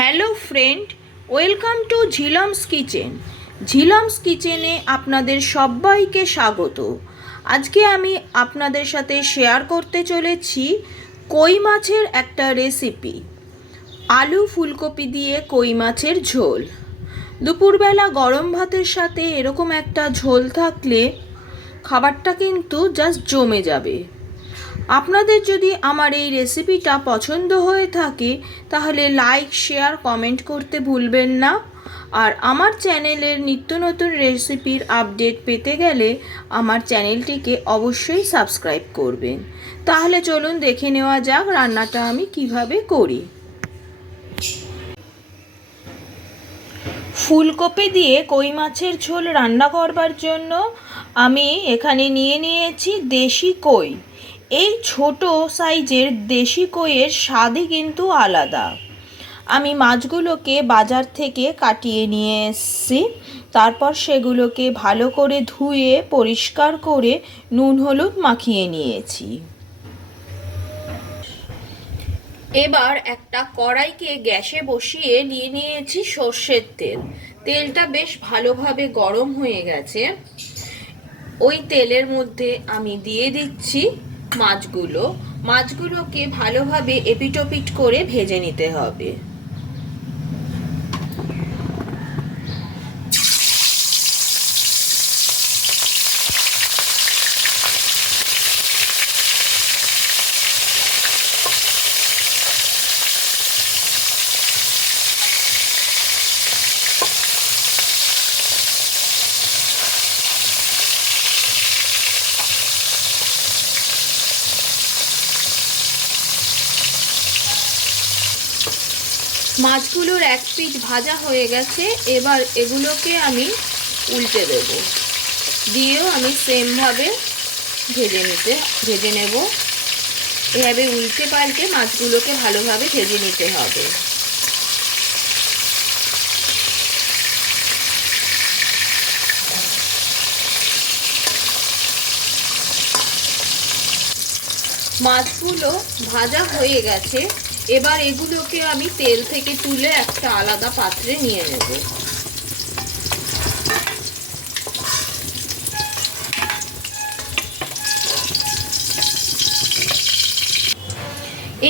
Hello friend, welcome to Jhilam's kitchen. Jhilam's কিচেনে আপনাদের সবাইকে স্বাগত। আজকে আমি আপনাদের সাথে শেয়ার করতে চলেছি কই মাছের একটা রেসিপি। আলু ফুলকপি দিয়ে কই মাছের ঝোল। দুপুরবেলা গরম ভাতের সাথে এরকম একটা ঝোল থাকলে খাবারটা কিন্তু জাস্ট জমে যাবে। আপনাদের যদি আমার এই রেসিপিটা পছন্দ হয়ে থাকে, তাহলে লাইক শেয়ার কমেন্ট করতে ভুলবেন না। আর আমার চ্যানেলের নিত্য নতুন রেসিপির আপডেট পেতে গেলে আমার চ্যানেলটিকে অবশ্যই সাবস্ক্রাইব করবেন। তাহলে চলুন দেখে নেওয়া যাক রান্নাটা আমি কীভাবে করি। ফুলকপি দিয়ে কই মাছের ঝোল রান্না করবার জন্য আমি এখানে নিয়ে নিয়েছি দেশি কই। এই ছোট সাইজের দেশি কইয়ের স্বাদই কিন্তু আলাদা। আমি মাছগুলোকে বাজার থেকে কাটিয়ে নিয়ে এসেছি। তারপর সেগুলোকে ভালো করে ধুয়ে, পরিষ্কার করে নুন হলুদ মাখিয়ে নিয়েছি। এবার একটা কড়াইকে গ্যাসে বসিয়ে নিয়ে নিয়েছি সর্ষের তেল। তেলটা বেশ ভালোভাবে গরম হয়ে গেছে। ওই তেলের মধ্যে আমি দিয়ে দিচ্ছি মাছগুলো মাছগুলোকে ভালোভাবে এপিটোপিট করে ভেজে নিতে হবে। মাছগুলোর এক পিঠ ভাজা হয়ে গেছে, এবার এগুলোকে আমি উল্টে দেব। দিয়েও আমি সেমভাবে ভেজে নিতে, ভেজে নেব। এভাবে উল্টে পাল্টে মাছগুলোকে ভালোভাবে ভেজে নিতে হবে। মাছগুলো ভাজা হয়ে গেছে। এবার এগুলোকে আমি তেল থেকে তুলে একটা আলাদা পাত্রে নিয়ে নেব।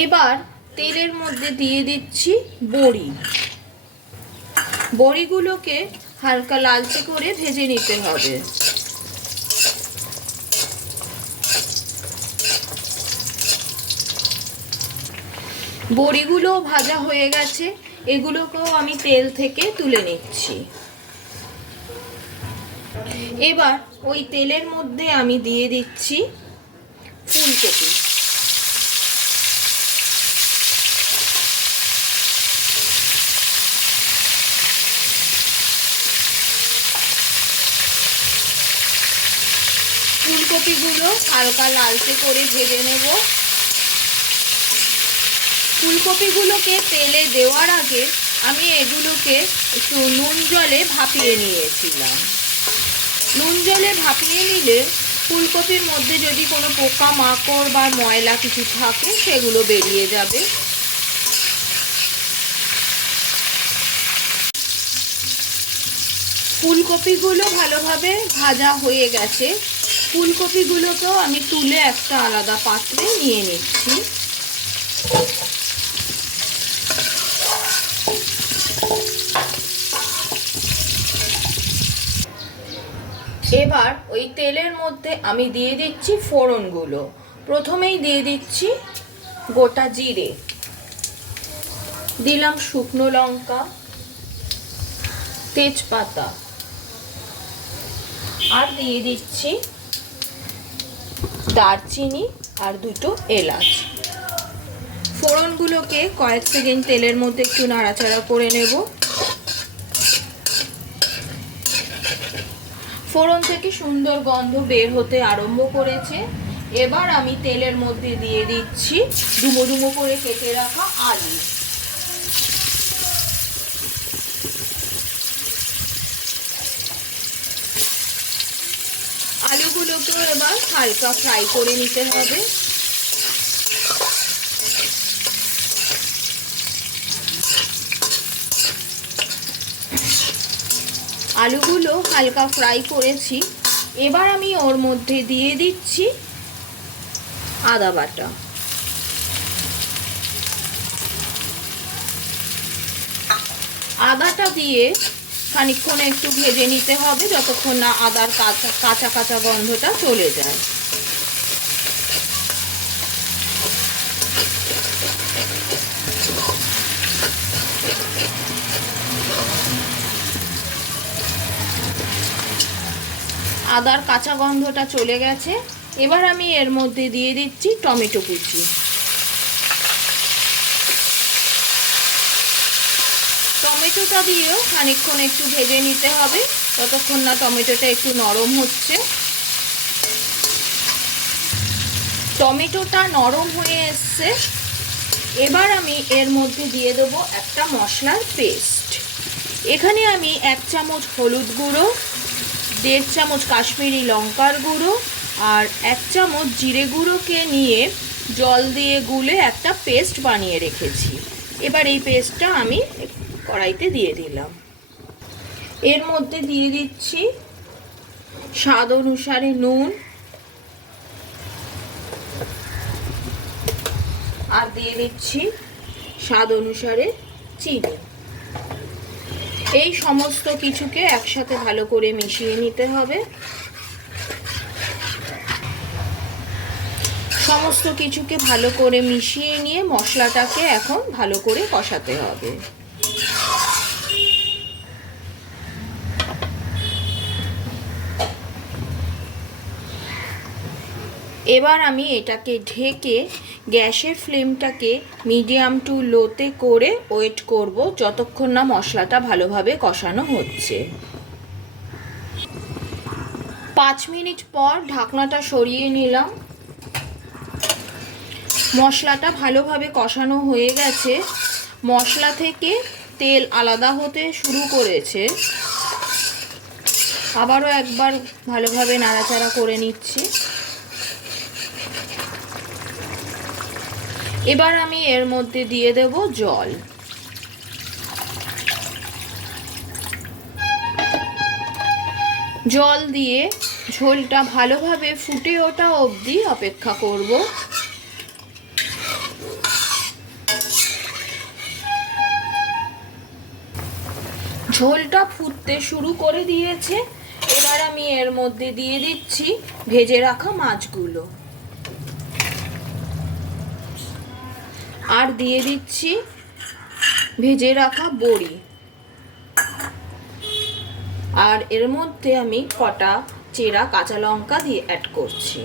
এবার তেলের মধ্যে দিয়ে দিচ্ছি বড়ি। বড়িগুলোকে হালকা লালচে করে ভেজে নিতে হবে। বড়িগুলো ভাজা হয়ে গেছে, এগুলোকেও আমি তেল থেকে তুলে নিচ্ছি। এবার ওই তেলের মধ্যে আমি দিয়ে দিচ্ছি ফুলকপি। ফুলকপিগুলো হালকা লালচে করে ভেজে নেব। ফুলকপিগুলোকে তেলে দেওয়ার আগে আমি এগুলোকে একটু নুন জলে ভাপিয়ে নিয়েছিলাম। নুন জলে ভাপিয়ে নিলে ফুলকপির মধ্যে যদি কোনো পোকা মাকড় বা ময়লা কিছু থাকে, সেগুলো বেরিয়ে যাবে। ফুলকপিগুলো ভালোভাবে ভাজা হয়ে গেছে। ফুলকপিগুলোকেও আমি তুলে একটা আলাদা পাত্রে নিয়ে নিচ্ছি। এবার ওই তেলের মধ্যে আমি দিয়ে দিচ্ছি ফোড়নগুলো। প্রথমেই দিয়ে দিচ্ছি গোটা জিরে। দিলাম শুকনো লঙ্কা, তেজপাতা। আর দিয়ে দিচ্ছি দারচিনি আর দুটো এলাচ। ফোড়নগুলোকে কয়েক সেকেন্ড তেলের মধ্যে একটু নাড়াচাড়া করে নেব। ফোড়ন থেকে সুন্দর গন্ধ বের হতে আরম্ভ করেছে। এবার আমি তেলের মধ্যে দিয়ে দিচ্ছি ডুমো ডুমো করে কেটে রাখা আলু। আলুগুলোকেও এবার হালকা ফ্রাই করে নিতে হবে। আলুগুলো হালকা ফ্রাই করেছি। এবার আমি ওর মধ্যে দিয়ে দিচ্ছি আদা বাটা। আদাটা দিয়ে খানিক্ষণ একটু ভেজে নিতে হবে, যতক্ষণ না আদার কাঁচা কাঁচা কাঁচা গন্ধটা চলে যায়। আদার কাঁচা গন্ধটা চলে গেছে। এবার আমি এর মধ্যে দিয়ে দিচ্ছি টমেটো কুচি। টমেটোটা দিয়েও খানিকক্ষণ একটু ভেজে নিতে হবে ততক্ষণ না টমেটোটা একটু নরম হচ্ছে। টমেটোটা নরম হয়ে এসছে। এবার আমি এর মধ্যে দিয়ে দেবো একটা মশলার পেস্ট। এখানে আমি এক চামচ হলুদ গুঁড়ো দেড় চামচ কাশ্মীরি লঙ্কার গুঁড়ো আর এক চামচ জিরে গুঁড়োকে নিয়ে জল দিয়ে গুলে একটা পেস্ট বানিয়ে রেখেছি। এবার এই পেস্টটা আমি কড়াইতে দিয়ে দিলাম। এর মধ্যে দিয়ে দিচ্ছি স্বাদ অনুসারে নুন আর দিয়ে দিচ্ছি স্বাদ অনুসারে চিনি। এই সমস্ত কিছুকে একসাথে ভালো করে মিশিয়ে নিতে হবে। সমস্ত কিছুকে ভালো করে মিশিয়ে নিয়ে মশলাটাকে এখন ভালো করে কষাতে হবে। এবার আমি এটাকে ঢেকে গ্যাসের ফ্লেমটাকে মিডিয়াম টু লোতে করে ওয়েট করব যতক্ষণ না মশলাটা ভালোভাবে কষানো হচ্ছে। পাঁচ মিনিট পর ঢাকনাটা সরিয়ে নিলাম। মশলাটা ভালোভাবে কষানো হয়ে গেছে। মশলা থেকে তেল আলাদা হতে শুরু করেছে। আবারও একবার ভালোভাবে নাড়াচাড়া করে নিচ্ছি। এবার আমি এর মধ্যে দিয়ে দেব জল। জল দিয়ে ঝোলটা ভালোভাবে ফুটে ওঠা অবধি অপেক্ষা করব। ঝোলটা ফুটতে শুরু করে দিয়েছে। এবার আমি এর মধ্যে দিয়ে দিচ্ছি ভেজে রাখা মাছগুলো। আর দিয়ে দিচ্ছি ভেজে রাখা বড়ি। আর এর মধ্যে আমি কটা চেরা কাঁচা লঙ্কা দিয়ে অ্যাড করছি।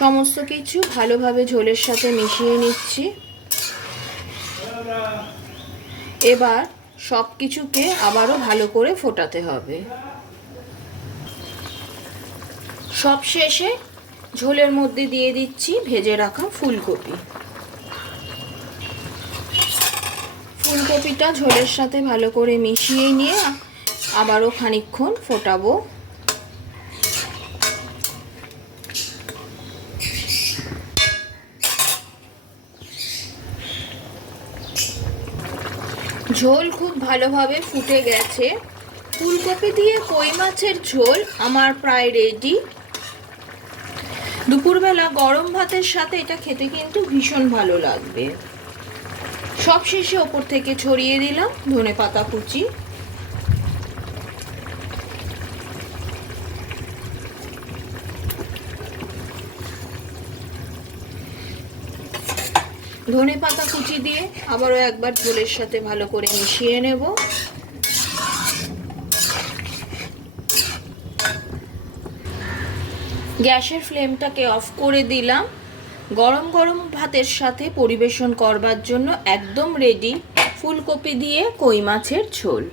সমস্ত কিছু ভালোভাবে ঝোলের সাথে মিশিয়ে নিচ্ছি। এবার সব কিছুকে আবারও ভালো করে ফোটাতে হবে। সব শেষে ঝোলের মধ্যে দিয়ে দিচ্ছি ভেজে রাখা ফুলকপি। ফুলকপিটা ঝোলের সাথে ভালো করে মিশিয়ে নিয়ে আবারও খানিক্ষণ ফোটাবো। ঝোল খুব ভালোভাবে ফুটে গেছে। ফুলকপি দিয়ে কই মাছের ঝোল আমার প্রায় রেডি দুপুরবেলা গরম ভাতের সাথে এটা খেতে কিন্তু ভীষণ ভালো লাগবে। সব শেষে ওপর থেকে ছড়িয়ে দিলাম ধনে পাতা কুচি। ধনে পাতা কুচি দিয়ে আবারও একবার ঝোলের সাথে ভালো করে মিশিয়ে নেব। গ্যাসের ফ্লেমটাকে অফ করে দিলাম। গরম গরম ভাতের সাথে পরিবেশন করবার জন্য একদম রেডি ফুলকপি দিয়ে কই মাছের ঝোল।